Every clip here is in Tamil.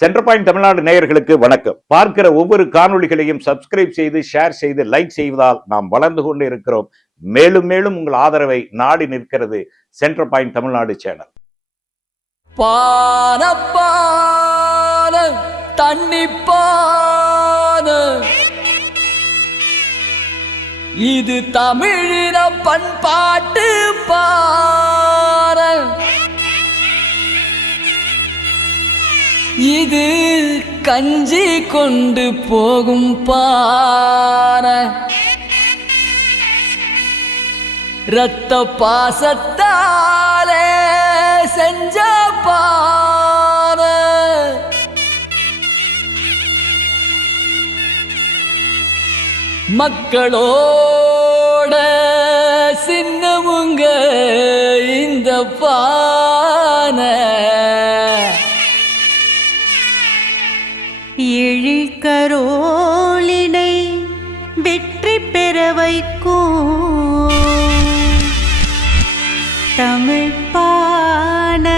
சென்டர் பாயிண்ட் தமிழ்நாடு நேயர்களுக்கு வணக்கம். பார்க்கிற ஒவ்வொரு காணொளிகளையும் சப்ஸ்கிரைப் செய்து, ஷேர் செய்து, லைக் செய்வதால் நாம் வளர்ந்து கொண்டு இருக்கிறோம். மேலும் மேலும் உங்கள் ஆதரவை நாடி நிற்கிறது சென்டர் பாயிண்ட் தமிழ்நாடு சேனல். இது தமிழின பண்பாட்டு பார, இது கஞ்சி கொண்டு போகும் பார, இரத்த பாசத்தாலே செஞ்ச பார, மக்களோட சின்னமுங்க இந்த பானை, எழில்கரோளினை வெற்றி பெற வைக்கும் தமிழ் பானை.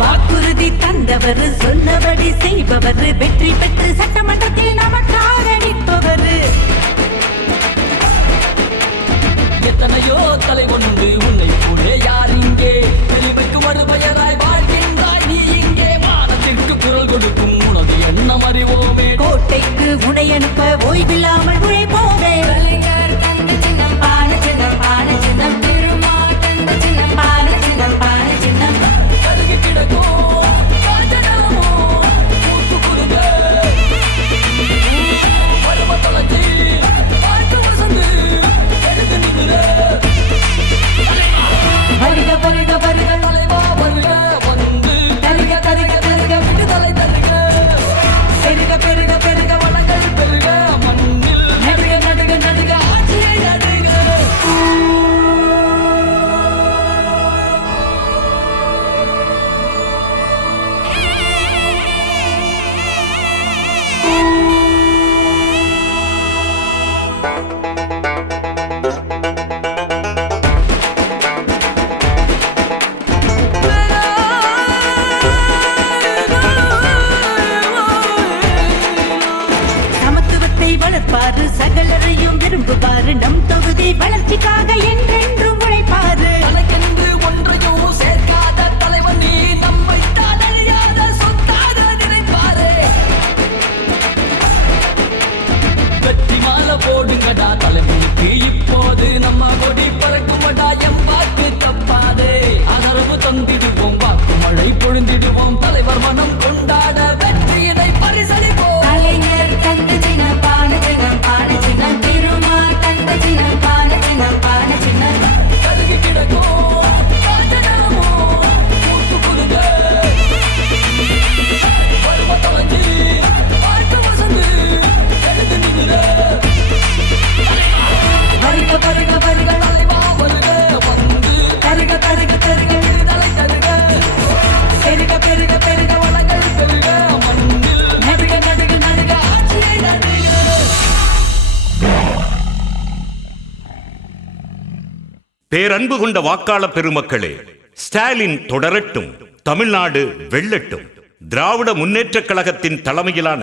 வாக்குறுதி தந்தவர், சொன்னபடி செய்பவர், வெற்றி பெற்று சட்டமன்றத்தில் நமக்காக நிற்பவர். எத்தனையோ தலைவனுண்டு உன்னை போலே யார் இங்கே, பெருமைக்கு மறுபெயராய் வாழ்கின்றாய் நீ இங்கே. மானத்திற்கு குரல் கொடுக்கும் உனது எண்ணம் அறிவோமே, கோட்டைக்கு உடை அனுப்ப ஓய்வில்லாமல் உழைப்போமே. பேரன்பு கொண்ட வாக்காளர் பெருமக்களே, ஸ்டாலின் தொடரட்டும், தமிழ்நாடு வெல்லட்டும். திராவிட முன்னேற்றக் கழகத்தின் தலைமையிலான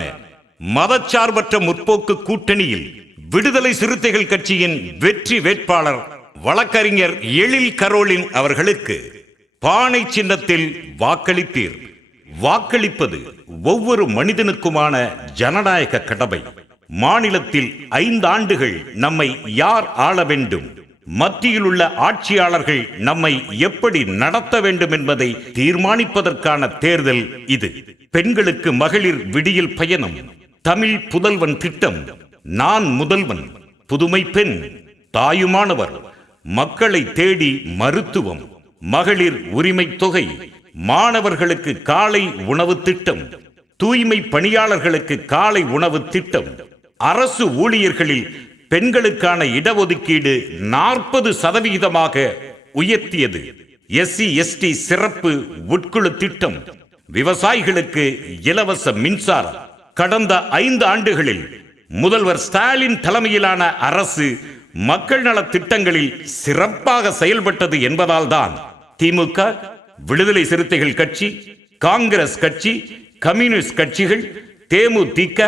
மதச்சார்பற்ற முற்போக்கு கூட்டணியில் விடுதலை சிறுத்தைகள் கட்சியின் வெற்றி வேட்பாளர் வழக்கறிஞர் எழில் கரோலின் அவர்களுக்கு பானை சின்னத்தில் வாக்களிப்பீர். வாக்களிப்பது ஒவ்வொரு மனிதனுக்குமான ஜனநாயக கடமை. மாநிலத்தில் 5 ஆண்டுகள் நம்மை யார் ஆள வேண்டும், மத்தியில் உள்ள ஆட்சியாளர்கள் நம்மை எப்படி நடத்த வேண்டும் என்பதை தீர்மானிப்பதற்கான தேர்தல் இது. பெண்களுக்கு மகளிர் விடியல் பயணம், தமிழ் புதல்வன் திட்டம், நான் முதல்வன், புதுமை பெண், தாயுமானவர், மக்களை தேடி மருத்துவம், மகளிர் உரிமை தொகை, மாணவர்களுக்கு காலை உணவு திட்டம், தூய்மை பணியாளர்களுக்கு காலை உணவு திட்டம், அரசு ஊழியர்களில் பெண்களுக்கான இடஒதுக்கீடு 40% உயர்த்தியது, SC ST சிறப்பு உட்குழு திட்டம், விவசாயிகளுக்கு இலவச மின்சாரம். கடந்த 5 ஆண்டுகளில் முதல்வர் ஸ்டாலின் தலைமையிலான அரசு மக்கள் நல திட்டங்களில் சிறப்பாக செயல்பட்டது என்பதால் தான் திமுக, விடுதலை சிறுத்தைகள் கட்சி, காங்கிரஸ் கட்சி, கம்யூனிஸ்ட் கட்சிகள், தேமுதிக,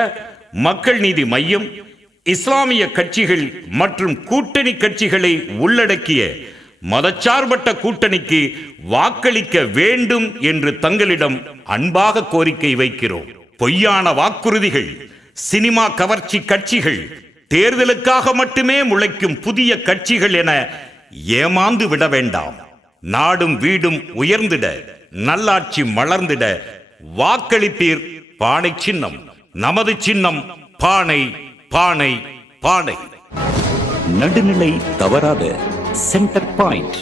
மக்கள் நீதி மையம், இஸ்லாமிய கட்சிகள் மற்றும் கூட்டணி கட்சிகளை உள்ளடக்கிய மதச்சார்பற்ற கூட்டணிக்கு வாக்களிக்க வேண்டும் என்று தங்களிடம் அன்பாக கோரிக்கை வைக்கிறோம். பொய்யான வாக்குறுதிகள், சினிமா கவர்ச்சி கட்சிகள், தேர்தலுக்காக மட்டுமே முளைக்கும் புதிய கட்சிகள் என ஏமாந்து விட வேண்டாம். நாடும் வீடும் உயர்ந்திட, நல்லாட்சி மலர்ந்திட வாக்களிப்பீர். பானை சின்னம் நமது சின்னம். பானை பானை பானை. நடுநிலை தவறாத சென்டர் பாயிண்ட்.